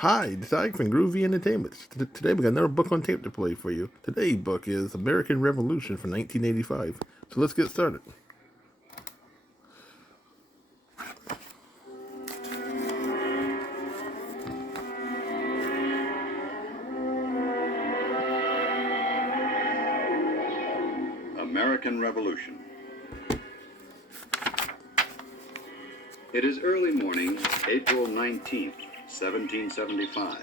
Hi, this is Ike from Groovy Entertainment. Today we got another book on tape to play for you. Today's book is American Revolution from 1985. So let's get started. American Revolution. It is early morning, April 19th, 1775.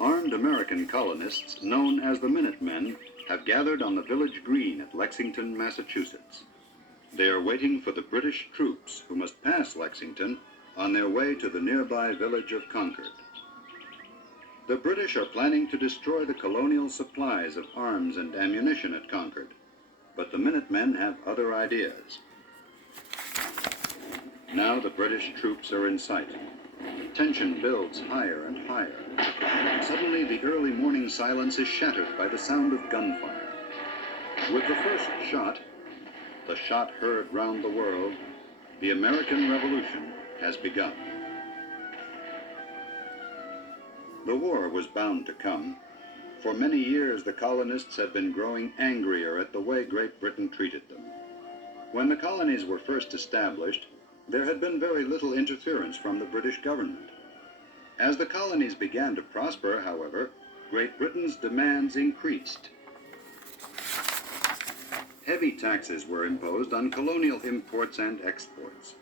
Armed American colonists, known as the Minutemen, have gathered on the village green at Lexington, Massachusetts. They are waiting for the British troops who must pass Lexington on their way to the nearby village of Concord. The British are planning to destroy the colonial supplies of arms and ammunition at Concord, but the Minutemen have other ideas. Now the British troops are in sight. Tension builds higher and higher. Suddenly the early morning silence is shattered by the sound of gunfire. With the first shot, the shot heard round the world, the American Revolution has begun. The war was bound to come. For many years the colonists had been growing angrier at the way Great Britain treated them. When the colonies were first established, there had been very little interference from the British government. As the colonies began to prosper, however, Great Britain's demands increased. Heavy taxes were imposed on colonial imports and exports.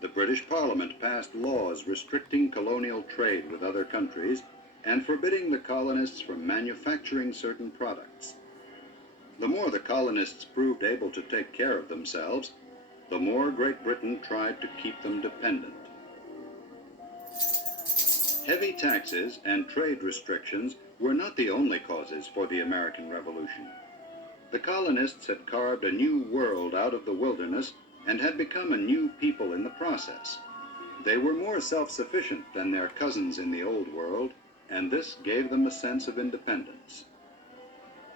The British Parliament passed laws restricting colonial trade with other countries and forbidding the colonists from manufacturing certain products. The more the colonists proved able to take care of themselves, the more Great Britain tried to keep them dependent. Heavy taxes and trade restrictions were not the only causes for the American Revolution. The colonists had carved a new world out of the wilderness and had become a new people in the process. They were more self-sufficient than their cousins in the Old World, and this gave them a sense of independence.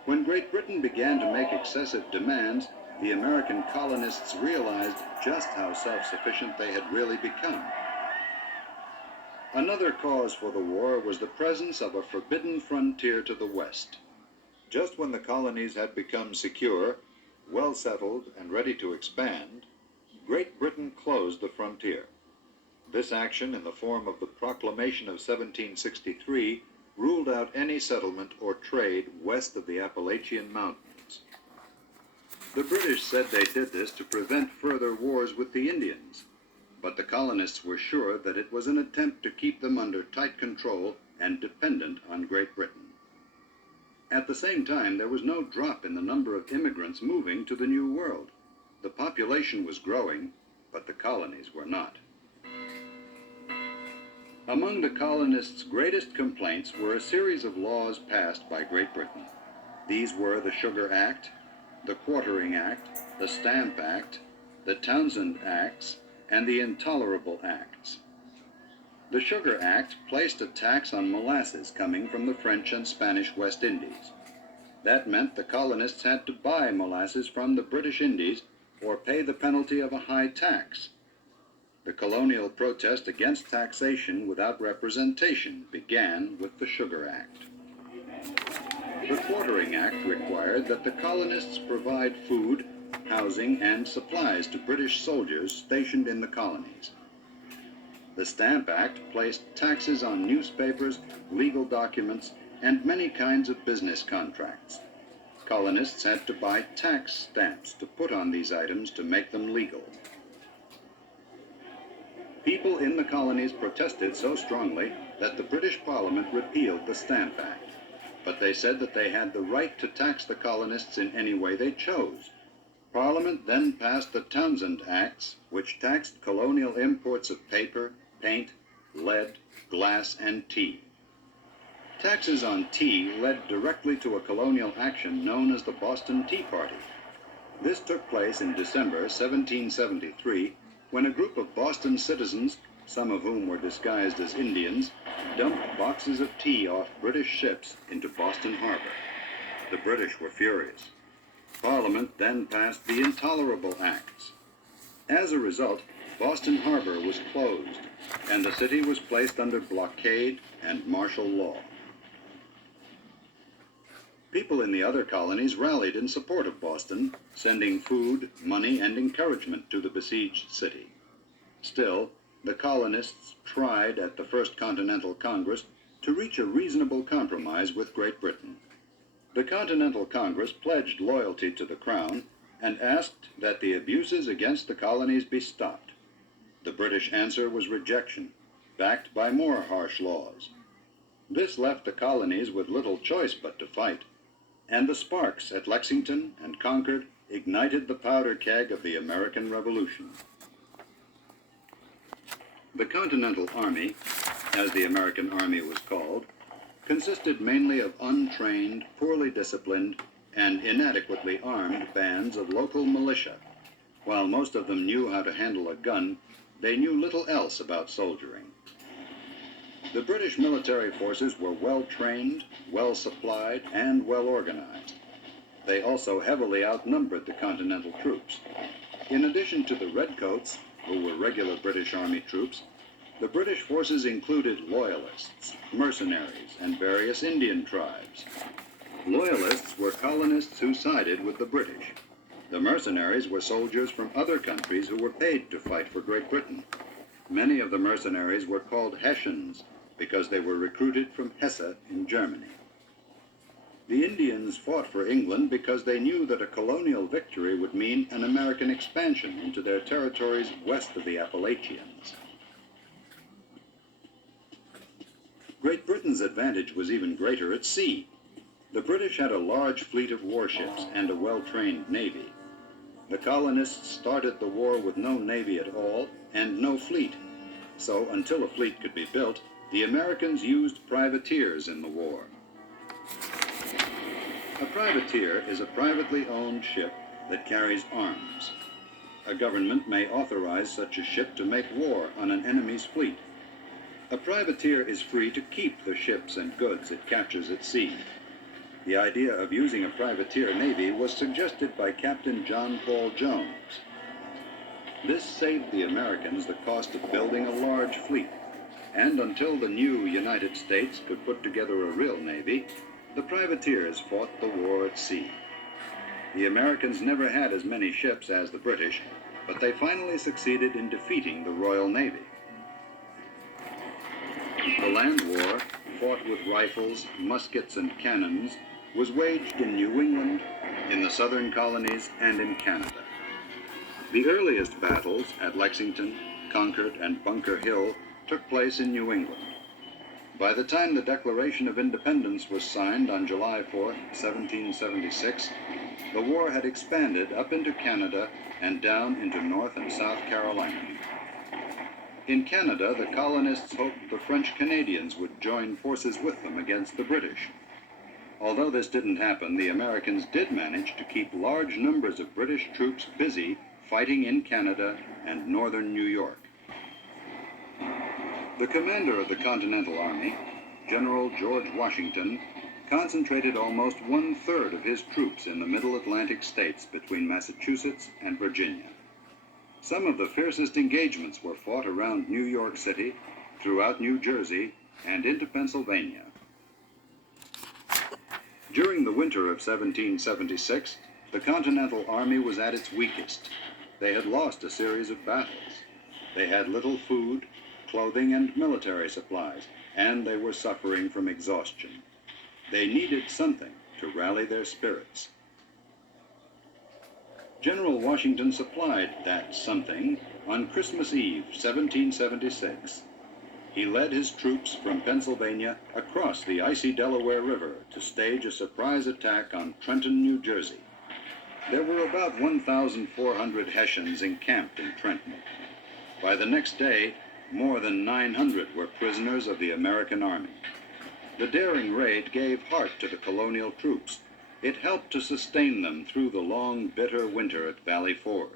When Great Britain began to make excessive demands, the American colonists realized just how self-sufficient they had really become. Another cause for the war was the presence of a forbidden frontier to the west. Just when the colonies had become secure, well settled, and ready to expand, Great Britain closed the frontier. This action, in the form of the Proclamation of 1763, ruled out any settlement or trade west of the Appalachian Mountains. The British said they did this to prevent further wars with the Indians, but the colonists were sure that it was an attempt to keep them under tight control and dependent on Great Britain. At the same time, there was no drop in the number of immigrants moving to the New World. The population was growing, but the colonies were not. Among the colonists' greatest complaints were a series of laws passed by Great Britain. These were the Sugar Act, the Quartering Act, the Stamp Act, the Townshend Acts, and the Intolerable Acts. The Sugar Act placed a tax on molasses coming from the French and Spanish West Indies. That meant the colonists had to buy molasses from the British Indies or pay the penalty of a high tax. The colonial protest against taxation without representation began with the Sugar Act. The Quartering Act required that the colonists provide food, housing, and supplies to British soldiers stationed in the colonies. The Stamp Act placed taxes on newspapers, legal documents, and many kinds of business contracts. Colonists had to buy tax stamps to put on these items to make them legal. People in the colonies protested so strongly that the British Parliament repealed the Stamp Act. But they said that they had the right to tax the colonists in any way they chose. Parliament then passed the Townshend Acts, which taxed colonial imports of paper, paint, lead, glass, and tea. Taxes on tea led directly to a colonial action known as the Boston Tea Party. This took place in December 1773, when a group of Boston citizens, some of whom were disguised as Indians, dumped boxes of tea off British ships into Boston Harbor. The British were furious. Parliament then passed the Intolerable Acts. As a result, Boston Harbor was closed, and the city was placed under blockade and martial law. People in the other colonies rallied in support of Boston, sending food, money, and encouragement to the besieged city. Still, the colonists tried at the First Continental Congress to reach a reasonable compromise with Great Britain. The Continental Congress pledged loyalty to the Crown and asked that the abuses against the colonies be stopped. The British answer was rejection, backed by more harsh laws. This left the colonies with little choice but to fight, and the sparks at Lexington and Concord ignited the powder keg of the American Revolution. The Continental Army, as the American Army was called, consisted mainly of untrained, poorly disciplined, and inadequately armed bands of local militia. While most of them knew how to handle a gun, they knew little else about soldiering. The British military forces were well trained, well supplied, and well organized. They also heavily outnumbered the Continental troops. In addition to the Redcoats, who were regular British Army troops, the British forces included loyalists, mercenaries, and various Indian tribes. Loyalists were colonists who sided with the British. The mercenaries were soldiers from other countries who were paid to fight for Great Britain. Many of the mercenaries were called Hessians because they were recruited from Hesse in Germany. The Indians fought for England because they knew that a colonial victory would mean an American expansion into their territories west of the Appalachians. Great Britain's advantage was even greater at sea. The British had a large fleet of warships and a well-trained navy. The colonists started the war with no navy at all and no fleet. So until a fleet could be built, the Americans used privateers in the war. A privateer is a privately owned ship that carries arms. A government may authorize such a ship to make war on an enemy's fleet. A privateer is free to keep the ships and goods it captures at sea. The idea of using a privateer navy was suggested by Captain John Paul Jones. This saved the Americans the cost of building a large fleet, and until the new United States could put together a real navy, the privateers fought the war at sea. The Americans never had as many ships as the British, but they finally succeeded in defeating the Royal Navy. The land war, fought with rifles, muskets, and cannons, was waged in New England, in the southern colonies, and in Canada. The earliest battles at Lexington, Concord, and Bunker Hill took place in New England. By the time the Declaration of Independence was signed on July 4, 1776, the war had expanded up into Canada and down into North and South Carolina. In Canada, the colonists hoped the French Canadians would join forces with them against the British. Although this didn't happen, the Americans did manage to keep large numbers of British troops busy fighting in Canada and northern New York. The commander of the Continental Army, General George Washington, concentrated almost one-third of his troops in the middle Atlantic states between Massachusetts and Virginia. Some of the fiercest engagements were fought around New York City, throughout New Jersey, and into Pennsylvania. During the winter of 1776, the Continental Army was at its weakest. They had lost a series of battles. They had little food, clothing, and military supplies, and they were suffering from exhaustion. They needed something to rally their spirits. General Washington supplied that something on Christmas Eve, 1776. He led his troops from Pennsylvania across the icy Delaware River to stage a surprise attack on Trenton, New Jersey. There were about 1,400 Hessians encamped in Trenton. By the next day, more than 900 were prisoners of the American Army. The daring raid gave heart to the colonial troops. It helped to sustain them through the long, bitter winter at Valley Forge.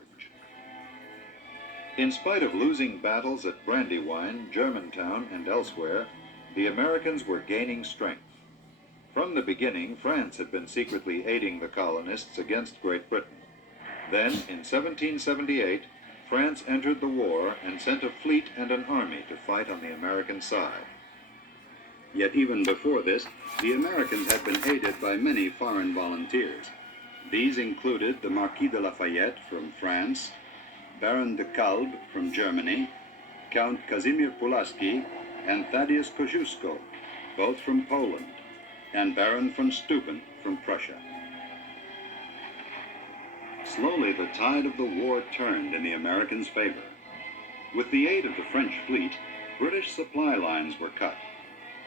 In spite of losing battles at Brandywine, Germantown, and elsewhere, the Americans were gaining strength. From the beginning, France had been secretly aiding the colonists against Great Britain. Then, in 1778, France entered the war and sent a fleet and an army to fight on the American side. Yet even before this, the Americans had been aided by many foreign volunteers. These included the Marquis de Lafayette from France, Baron de Kalb from Germany, Count Casimir Pulaski, and Thaddeus Kosciuszko, both from Poland, and Baron von Steuben from Prussia. Slowly, the tide of the war turned in the Americans' favor. With the aid of the French fleet, British supply lines were cut.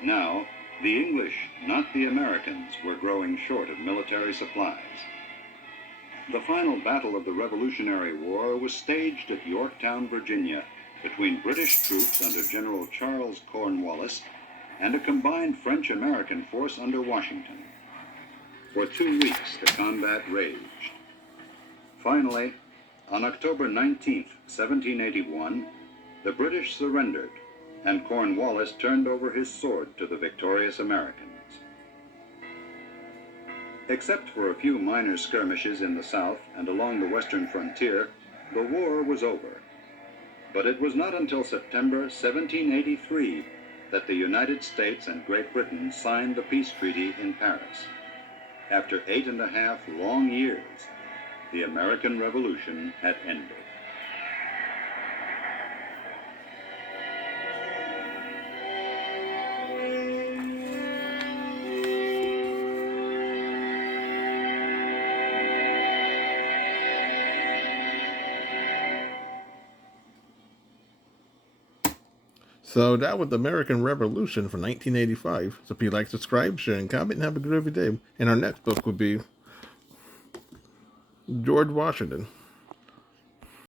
Now, the English, not the Americans, were growing short of military supplies. The final battle of the Revolutionary War was staged at Yorktown, Virginia, between British troops under General Charles Cornwallis and a combined French-American force under Washington. For 2 weeks, the combat raged. Finally, on October 19, 1781, the British surrendered, and Cornwallis turned over his sword to the victorious Americans. Except for a few minor skirmishes in the south and along the western frontier, the war was over. But it was not until September 1783 that the United States and Great Britain signed the peace treaty in Paris. After 8.5 long years, the American Revolution had ended. So that was the American Revolution for 1985. So if you like, subscribe, share, and comment, and have a groovy day. And our next book will be George Washington.